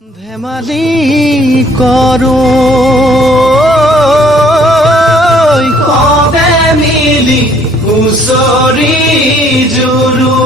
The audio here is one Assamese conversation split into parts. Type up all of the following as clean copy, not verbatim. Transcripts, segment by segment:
ধেমালি কৰো কবে মিলি হুঁচৰি জুৰু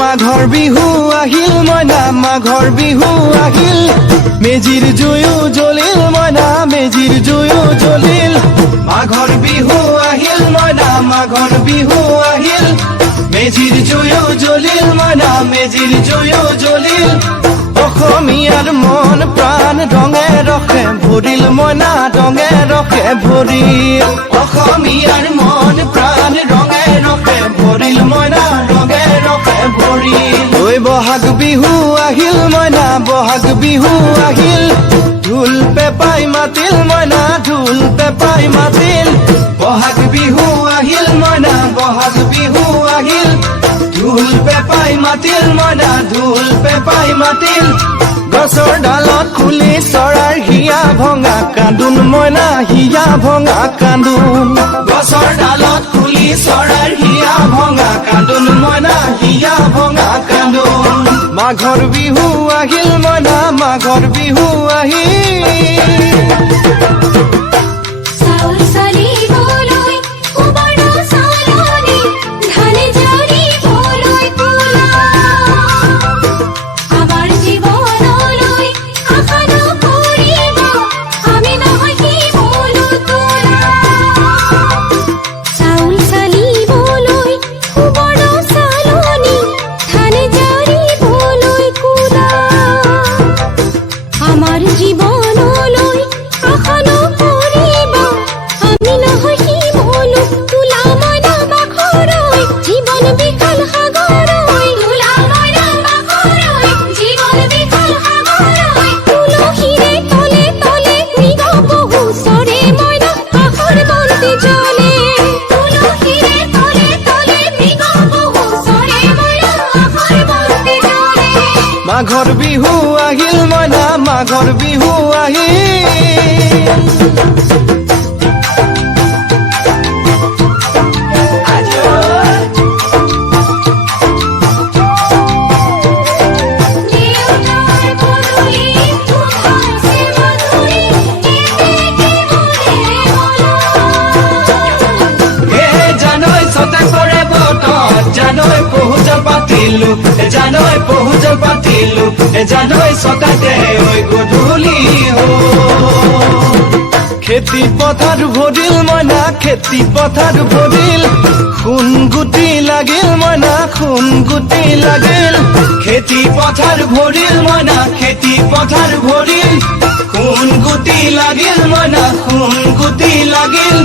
মাঘৰ বিহু আহিল মইনা মাঘৰ বিহু আহিল মেজিৰ জুয়ো জ্বলিল মইনা মেজিৰ জুয়ো জ্বলিল মাঘৰ বিহু আহিল মইনা মাঘৰ বিহু আহিল মেজিৰ জুয়ো জ্বলিল মইনা মেজিৰ জুয়ো জ্বলিল অসমীয়াৰ মন প্ৰাণ ৰঙে ৰসে ভৰিল মইনা ৰঙে ৰসে ভৰিল অসমীয়াৰ মন প্ৰাণ ৰঙে ৰসে ভৰিল মইনা ৰঙে ৰসে ভৰিল ঐ বহাগ বিহু আহিল মইনা বহাগ বিহু আহিল ঢোল পেপাই মাতিল মইনা ঢোল পেপাই মাতিল বহাগ বিহু আহিল মইনা বহাগ বিহু আহিল ঢোল পেপাই মাতিল মইনা ঢোল পেপাই মাতিল গছৰ ডালত খুলি চৰাৰ হিয়া ভঙা কান্দোন মইনা হিয়া ভঙা কান্দোন গছৰ ডালত খুলি চৰাৰ হিয়া ভঙা কান্দোন মইনা হিয়া ভঙা কান্দোন মাঘৰ বিহু আহিল মইনা মাঘৰ বিহু আহিল মাঘৰ বিহু আহিল মইনা মাঘৰ বিহু আহিল জানৈ পহুজল পাতিলো জানৈ পহুজল পাতিলো জানৈ ছটাতে ঐ গধূলি খেতি পথাৰ ভৰিল মইনা খেতি পথাৰ ভৰিল সোণ গুটি লাগিল মইনা সোণ গুটি লাগিল খেতি পথাৰ ভৰিল মইনা খেতি পথাৰ ভৰিল সোণ গুটি লাগিল মইনা সোণ গুটি লাগিল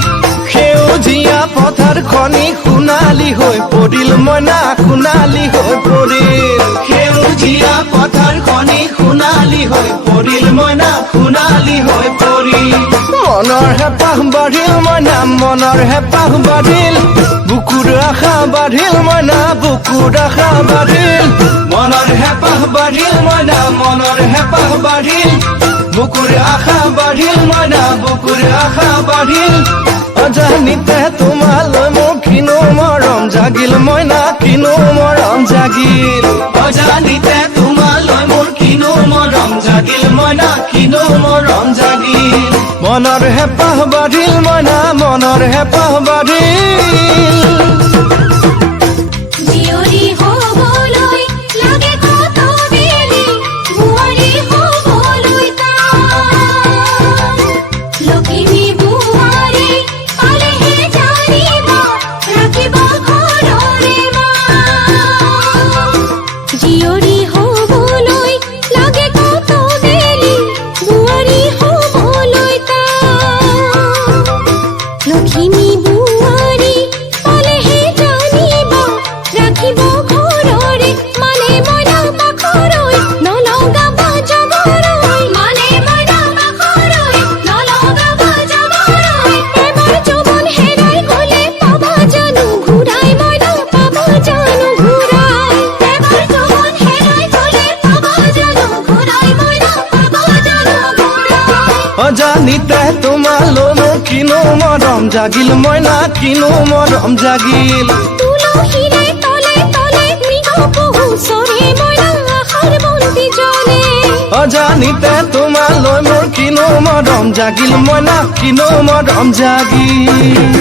সেউজীয়া পথাৰ খনি সোণালী হৈ পৰিল মইনা সোণালী হৈ পৰিল সেউজীয়া পথাৰ খনি সোণালী হৈ পৰিল মইনা সোণালী হৈ পৰিল মনৰ হেঁপাহ বাঢ়িল মইনা মনৰ হেঁপাহ বাঢ়িল বুকুৰ আশা বাঢ়িল মইনা বুকুৰ আশা বাঢ়িল মনৰ হেঁপাহ বাঢ়িল মইনা মনৰ হেঁপাহ বাঢ়িল বুকুৰ আশা বাঢ়িল মইনা বুকুৰ আশা বাঢ়িল অজানিতে তোমালৈ মোৰ কিনো মৰম জাগিল মইনা কিনো মৰম জাগিল অজানিতে তোমালৈ মোৰ কিনো মৰম জাগিল মইনা কিনো মৰম জাগিল মনৰ হেঁপাহ বাঢ়িল মইনা মনৰ হেঁপাহ বাঢ়িল জিয়ৰী হ'বলৈ তোমালৈ মোৰ কিনো মৰম জাগিল মইনা কিনো মৰম জাগিল তুলসীৰে তলে তলে মৃগ পহু চৰে মইনা আশাৰ বন্তি জ্বলে অজানিতে তোমালৈ মোৰ কিনো মৰম জাগিল মইনা কিনো মৰম জাগিল